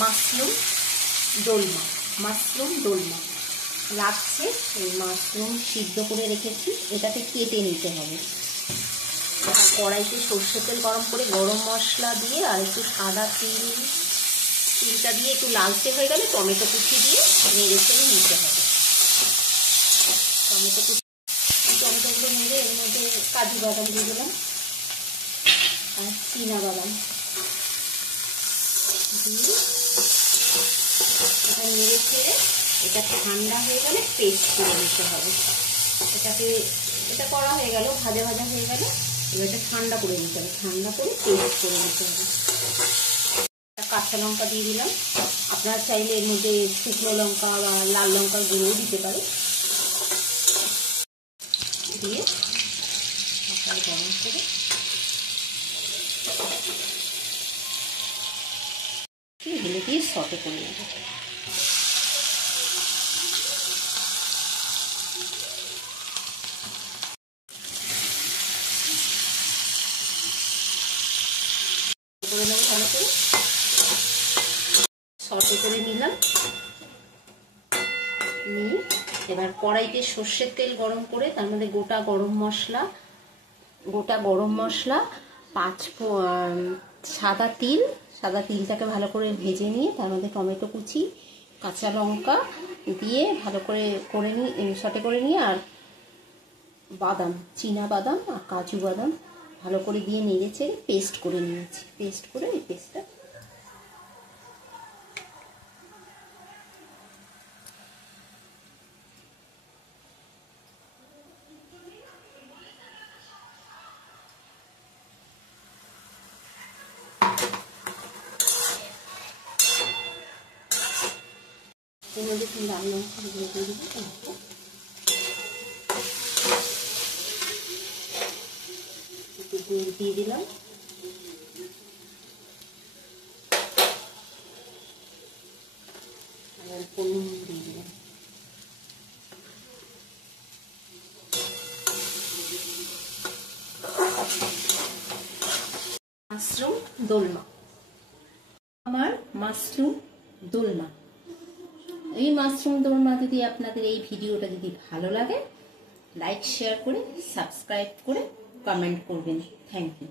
Mushroom দোলমা। Mushroom দোলমা লাগছে। এই mushroom সিদ্ধ করে রেখেছি, এটাকে কেটে নিতে হবে। কড়াইতে সর্ষের তেল গরম করে গরম মশলা দিয়ে আর একটু সাদা তিলটা দিয়ে একটু লালচে হয়ে গেলে টমেটো কুচি দিয়ে নেড়ে চেড়ে নিতে হবে। টমেটোগুলো নেড়ে এর মধ্যে কাজু বাদাম দিয়ে দিলাম আর চীনা বাদাম দিয়ে এটা নেড়ে চেড়ে এটা ঠান্ডা হয়ে গেলে পেস্ট করে নিতে হবে। এটা করা হয়ে গেল, ভাজা ভাজা হয়ে গেল। এবার এটা ঠান্ডা করে নিতে হবে, ঠান্ডা করে পেস্ট করে নিতে হবে। কাঁচা লঙ্কা দিয়ে দিলাম, আপনারা চাইলে এর মধ্যে শুকনো লঙ্কা বা লাল লঙ্কার গুঁড়োও দিতে পারে। দিয়ে গরম করে ঢেলে দিয়ে সটে করে নেব। করে নেব ভালো করে, সটে করে নিলাম। নিয়ে এবার কড়াইতে সর্ষের তেল গরম করে তার মধ্যে গোটা গরম মশলা সাদা তিলটাকে ভালো করে ভেজে নিয়ে তার মধ্যে টমেটো কুচি, কাঁচা লঙ্কা দিয়ে ভালো করে সটে করে নিয়ে আর বাদাম, চীনা বাদাম আর কাজু বাদাম ভালো করে দিয়ে নেড়েছে পেস্ট করে নিয়েছি। পেস্ট করে এই পেস্টটা এর মধ্যে লাল লঙ্কা দিয়ে দেবো। দুধ দিয়ে দিলাম, আর নুন দিয়ে দিলাম। মাশরুম দোলমা। আমার মাশরুম দোলমা। এই মাশরুম দোলমা যদি আপনাদের এই ভিডিওটা যদি ভালো লাগে, লাইক শেয়ার করে সাবস্ক্রাইব করে কমেন্ট করবেন। Thank you.